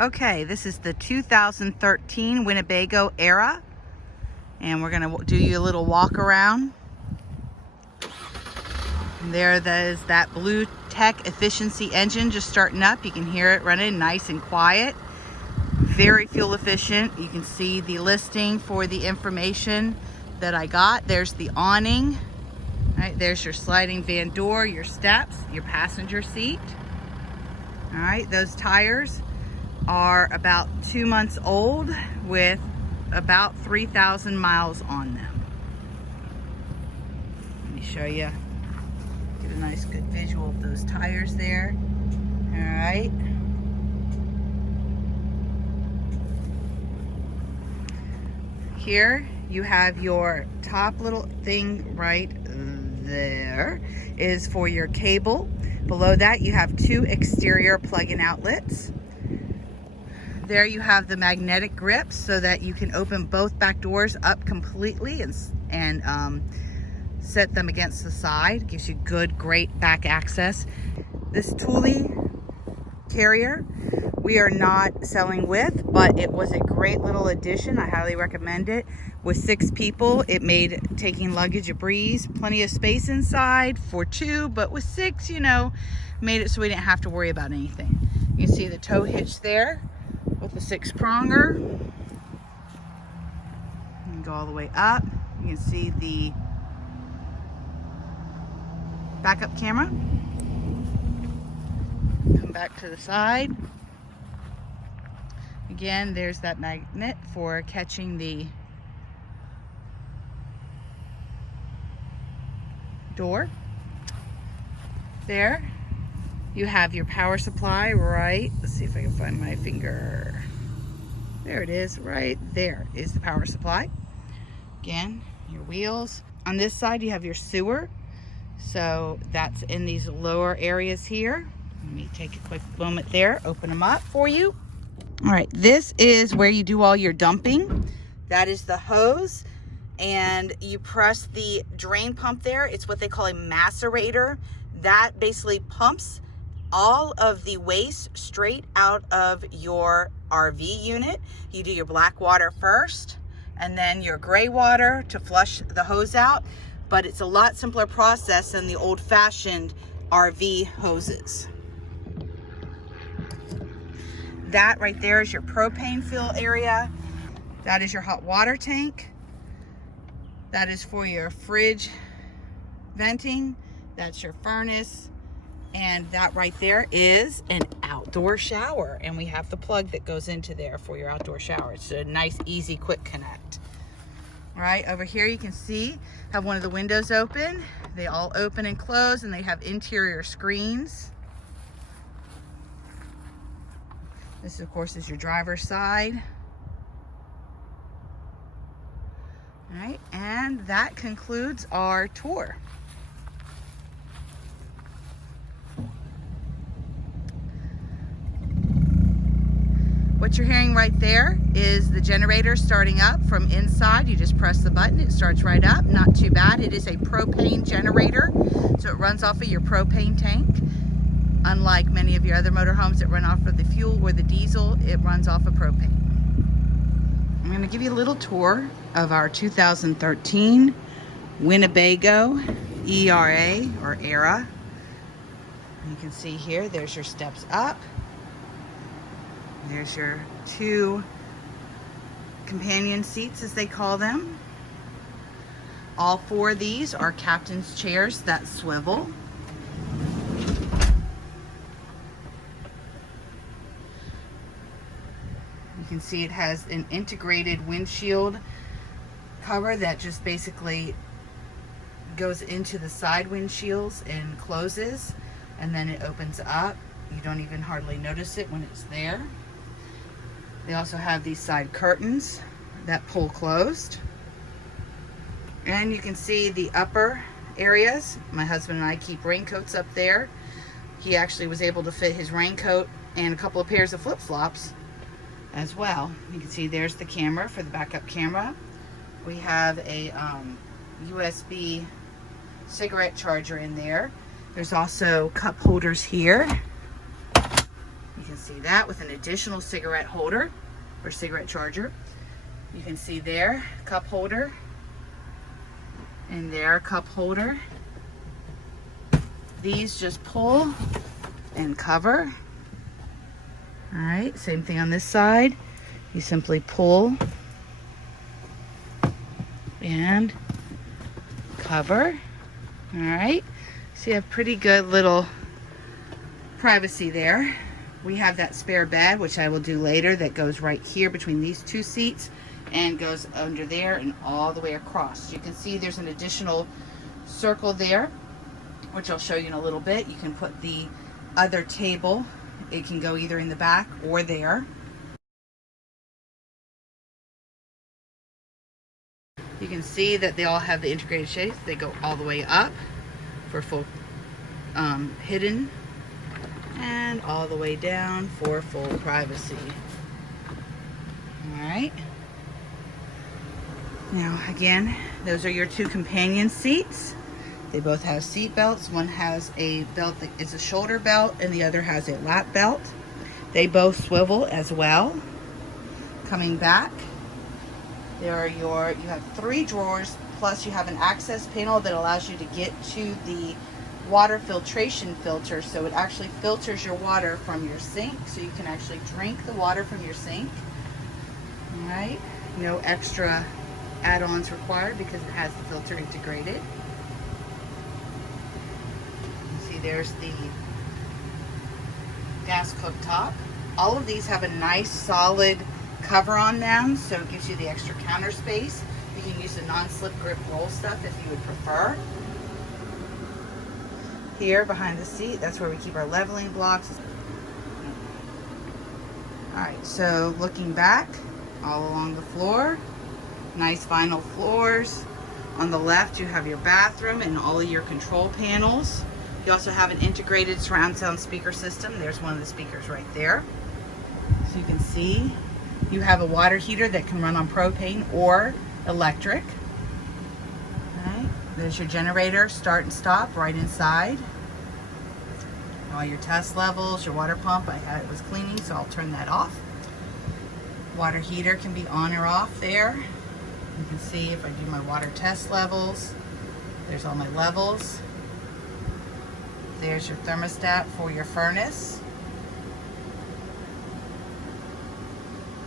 Okay, this is the 2013 Winnebago Era, and we're gonna do you a little walk around. And there is that Blue Tech efficiency engine just starting up. You can hear it running nice and quiet. Very fuel efficient. You can see the listing for the information that I got. There's the awning. All right, there's your sliding van door, your steps, your passenger seat. All right, those tires are about 2 months old with about 3,000 miles on them. Let me show you. Get a nice good visual of those tires there. All right. Here you have your top little thing right there is for your cable. Below that you have 2 exterior plug-in outlets. There you have the magnetic grips so that you can open both back doors up completely and set them against the side. Gives you good, great back access. This Thule carrier we are not selling with, but it was a great little addition. I highly recommend it. With 6 people, it made taking luggage a breeze. Plenty of space inside for 2, but with 6, you know, made it so we didn't have to worry about anything. You can see the tow hitch there with the 6-pronger. You can go all the way up. You can see the backup camera. Come back to the side. Again, there's that magnet for catching the door. There you have your power supply right. Let's see if I can find my finger. There it is. Right there is the power supply. Again, your wheels. On this side you have your sewer. So that's in these lower areas here. Let me take a quick moment there, open them up for you. All right, this is where you do all your dumping. That is the hose, and you press the drain pump there. It's what they call a macerator. That basically pumps all of the waste straight out of your RV unit. You do your black water first, and then your gray water to flush the hose out. But it's a lot simpler process than the old-fashioned RV hoses. That right there is your propane fill area. That is your hot water tank. That is for your fridge venting. That's your furnace. And that right there is an outdoor shower. And we have the plug that goes into there for your outdoor shower. It's a nice, easy, quick connect. All right, over here you can see, have one of the windows open. They all open and close, and they have interior screens. This, of course, is your driver's side. All right, and that concludes our tour. What you're hearing right there is the generator starting up from inside. You just press the button, it starts right up. Not too bad. It is a propane generator, so it runs off of your propane tank. Unlike many of your other motorhomes that run off of the fuel or the diesel, it runs off of propane. I'm going to give you a little tour of our 2013 Winnebago ERA or Era. You can see here, there's your steps up. There's your 2 companion seats, as they call them. All 4 of these are captain's chairs that swivel. You can see it has an integrated windshield cover that just basically goes into the side windshields and closes, and then it opens up. You don't even hardly notice it when it's there. They also have these side curtains that pull closed. And you can see the upper areas. My husband and I keep raincoats up there. He actually was able to fit his raincoat and a couple of pairs of flip-flops as well. You can see there's the camera for the backup camera. We have a USB cigarette charger in there. There's also cup holders here. You can see see that with an additional cigarette holder or cigarette charger. You can see there, cup holder, and there, cup holder. These just pull and cover. All right, same thing on this side. You simply pull and cover. All right, so you have pretty good little privacy there. We have that spare bed, which I will do later, that goes right here between these two seats and goes under there and all the way across. You can see there's an additional circle there, which I'll show you in a little bit. You can put the other table, it can go either in the back or there. You can see that they all have the integrated shades. They go all the way up for full hidden, and all the way down for full privacy. All right. Now again, those are your two companion seats. They both have seat belts. One has a belt that is a shoulder belt and the other has a lap belt. They both swivel as well. Coming back, you have 3 drawers, plus you have an access panel that allows you to get to the water filtration filter, so it actually filters your water from your sink, so you can actually drink the water from your sink. All right, no extra add-ons required because it has the filter integrated. You see there's the gas cooktop. All of these have a nice solid cover on them, so it gives you the extra counter space. You can use the non-slip grip roll stuff if you would prefer. Here behind the seat, that's where we keep our leveling blocks. Alright, so looking back, all along the floor, nice vinyl floors. On the left you have your bathroom and all of your control panels. You also have an integrated surround sound speaker system. There's one of the speakers right there. So you can see you have a water heater that can run on propane or electric. Alright, there's your generator, start and stop right inside. All your test levels, your water pump, it was cleaning, so I'll turn that off. Water heater can be on or off there. You can see if I do my water test levels, there's all my levels. There's your thermostat for your furnace.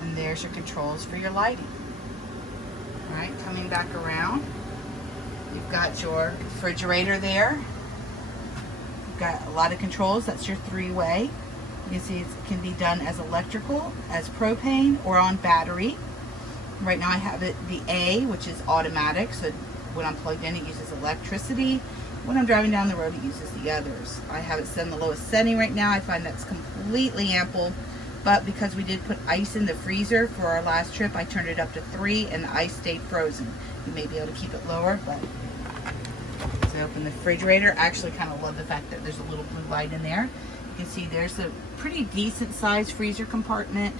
And there's your controls for your lighting. All right, coming back around, you've got your refrigerator there. You've got a lot of controls. That's your 3-way. You can see it can be done as electrical, as propane, or on battery. Right now I have it the A, which is automatic, so when I'm plugged in it uses electricity. When I'm driving down the road it uses the others. I have it set in the lowest setting right now. I find that's completely ample, but because we did put ice in the freezer for our last trip, I turned it up to 3 and the ice stayed frozen. You may be able to keep it lower, but so open the refrigerator. I actually kind of love the fact that there's a little blue light in there. You can see there's a pretty decent sized freezer compartment.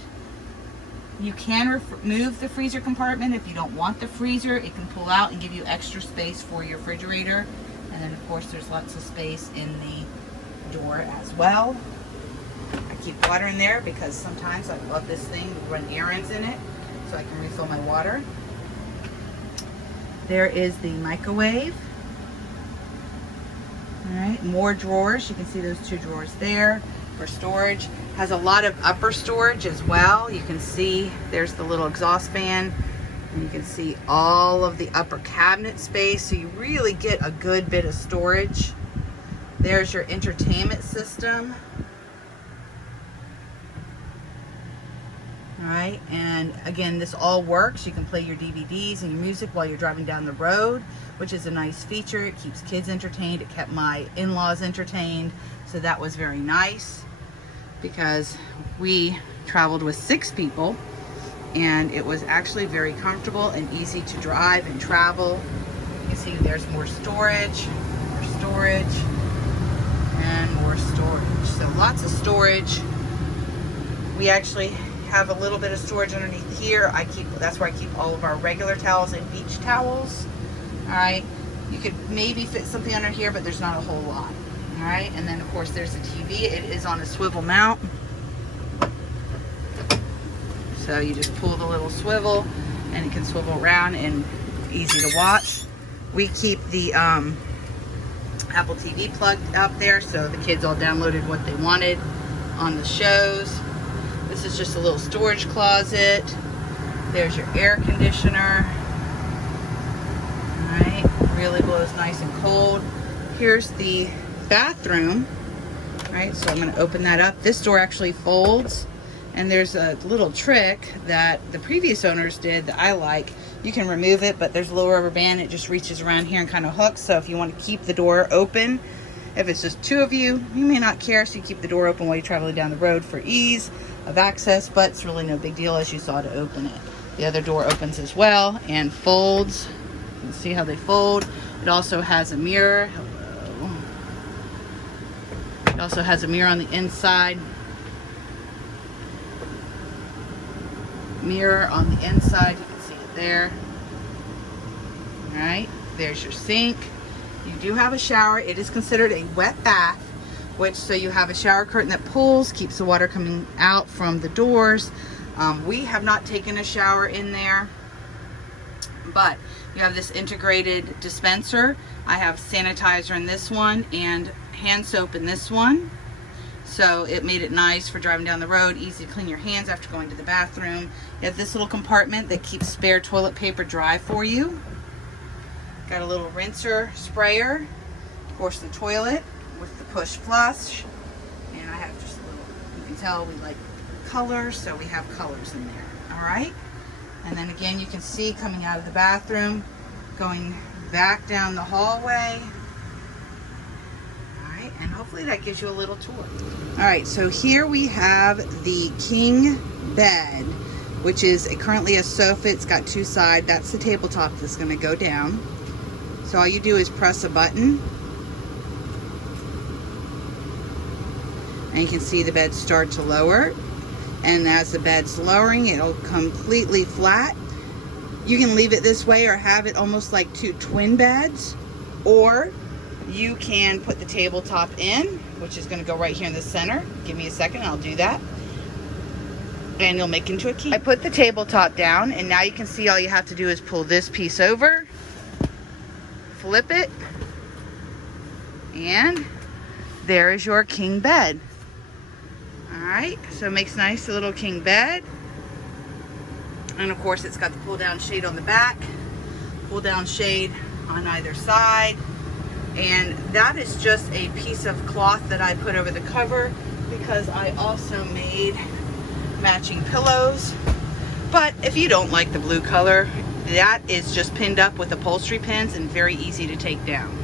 You can remove the freezer compartment if you don't want the freezer. It can pull out and give you extra space for your refrigerator. And then of course there's lots of space in the door as well. I keep water in there because sometimes I love this thing to run errands in it, so I can refill my water. There is the microwave. All right, more drawers. You can see those 2 drawers there for storage. Has a lot of upper storage as well. You can see there's the little exhaust fan, and you can see all of the upper cabinet space, so you really get a good bit of storage. There's your entertainment system. All right, and again, this all works. You can play your DVDs and your music while you're driving down the road, which is a nice feature. It keeps kids entertained. It kept my in-laws entertained, so that was very nice because we traveled with 6 people and it was actually very comfortable and easy to drive and travel. You can see there's more storage, and more storage. So lots of storage. We actually have a little bit of storage underneath here. That's where I keep all of our regular towels and beach towels. All right, you could maybe fit something under here, but there's not a whole lot. All right, and then of course there's a TV. It is on a swivel mount. So you just pull the little swivel and it can swivel around and easy to watch. We keep the Apple TV plugged up there, so the kids all downloaded what they wanted on the shows. This is just a little storage closet. There's your air conditioner. All right, really blows nice and cold. Here's the bathroom. All right, so I'm going to open that up. This door actually folds, and there's a little trick that the previous owners did that I like. You can remove it, but there's a little rubber band. It just reaches around here and kind of hooks. So if you want to keep the door open, if it's just two of you, you may not care. So you keep the door open while you're traveling down the road for ease of access, but it's really no big deal as you saw to open it. The other door opens as well and folds. You can see how they fold. It also has a mirror. Hello. It also has a mirror on the inside. Mirror on the inside. You can see it there. All right, there's your sink. You do have a shower. It is considered a wet bath, which so you have a shower curtain that pulls, keeps the water coming out from the doors. We have not taken a shower in there, but you have this integrated dispenser. I have sanitizer in this one and hand soap in this one. So it made it nice for driving down the road, easy to clean your hands after going to the bathroom. You have this little compartment that keeps spare toilet paper dry for you. Got a little rinser sprayer, of course the toilet with the push flush. And I have just a little, you can tell we like colors, so we have colors in there, all right? And then again, you can see coming out of the bathroom, going back down the hallway. And hopefully that gives you a little tour. All right, so here we have the king bed, which is currently a sofa. It's got two sides. That's the tabletop that's going to go down. So all you do is press a button, and you can see the bed start to lower. And as the bed's lowering, it'll completely flat. You can leave it this way or have it almost like two twin beds, or you can put the tabletop in, which is going to go right here in the center. Give me a second, I'll do that. And you'll make into a king. I put the tabletop down, and now you can see all you have to do is pull this piece over, flip it, and there is your king bed. All right, so it makes nice a little king bed. And of course, it's got the pull down shade on the back, pull down shade on either side. And that is just a piece of cloth that I put over the cover because I also made matching pillows. But if you don't like the blue color, that is just pinned up with upholstery pins and very easy to take down.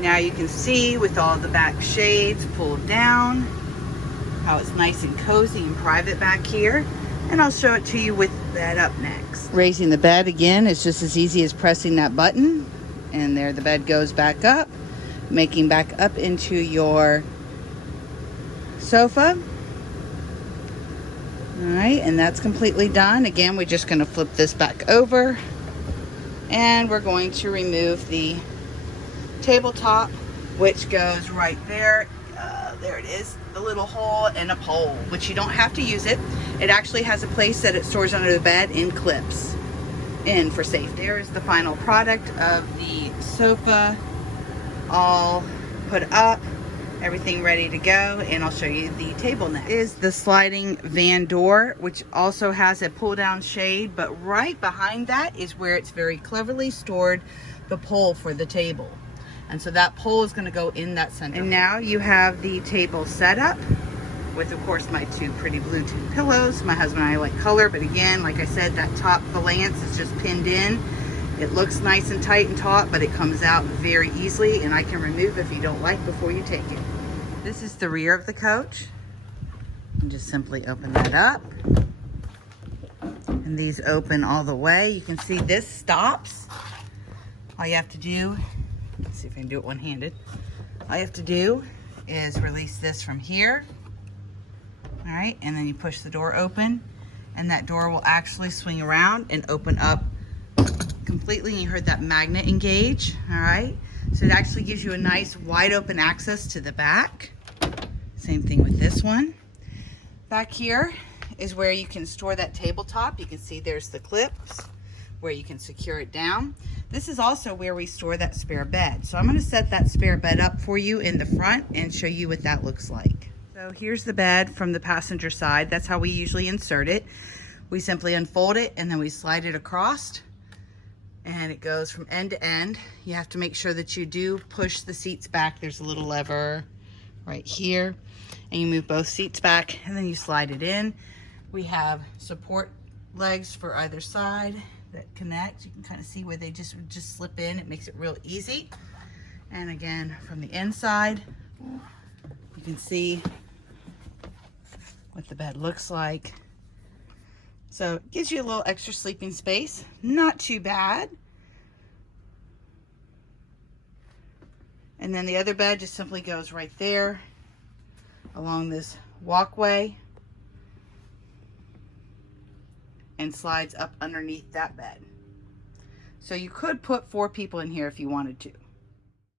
Now you can see with all the back shades pulled down, how it's nice and cozy and private back here. And I'll show it to you with the bed up next. Raising the bed again is just as easy as pressing that button. And there the bed goes back up, making back up into your sofa. All right, and that's completely done. Again, we're just gonna flip this back over, and we're going to remove the tabletop, which goes right there. There it is, the little hole and a pole, which you don't have to use it. It actually has a place that it stores under the bed in clips in for safety. There is the final product of the sofa, all put up, everything ready to go, and I'll show you the table next. Is the sliding van door, which also has a pull down shade, but right behind that is where it's very cleverly stored the pole for the table. And so that pole is going to go in that center. And now you have the table set up with, of course, my two pretty Bluetooth pillows. My husband and I like color, but again, like I said, that top valance is just pinned in. It looks nice and tight and taut, but it comes out very easily, and I can remove if you don't like before you take it. This is the rear of the coach. And just simply open that up. And these open all the way. You can see this stops. All you have to do, let's see if I can do it one-handed. All you have to do is release this from here. All right, and then you push the door open, and that door will actually swing around and open up completely. And you heard that magnet engage. All right, so it actually gives you a nice wide open access to the back. Same thing with this one. Back here, is where you can store that tabletop. You can see there's the clips where you can secure it down. This is also where we store that spare bed. So I'm going to set that spare bed up for you in the front and show you what that looks like. So here's the bed from the passenger side. That's how we usually insert it. We simply unfold it and then we slide it across, and it goes from end to end. You have to make sure that you do push the seats back. There's a little lever right here, and you move both seats back and then you slide it in. We have support legs for either side that connect. You can kind of see where they just slip in. It makes it real easy. And again, from the inside, you can see what the bed looks like. So it gives you a little extra sleeping space. Not too bad. And then the other bed just simply goes right there along this walkway and slides up underneath that bed. So you could put 4 people in here if you wanted to.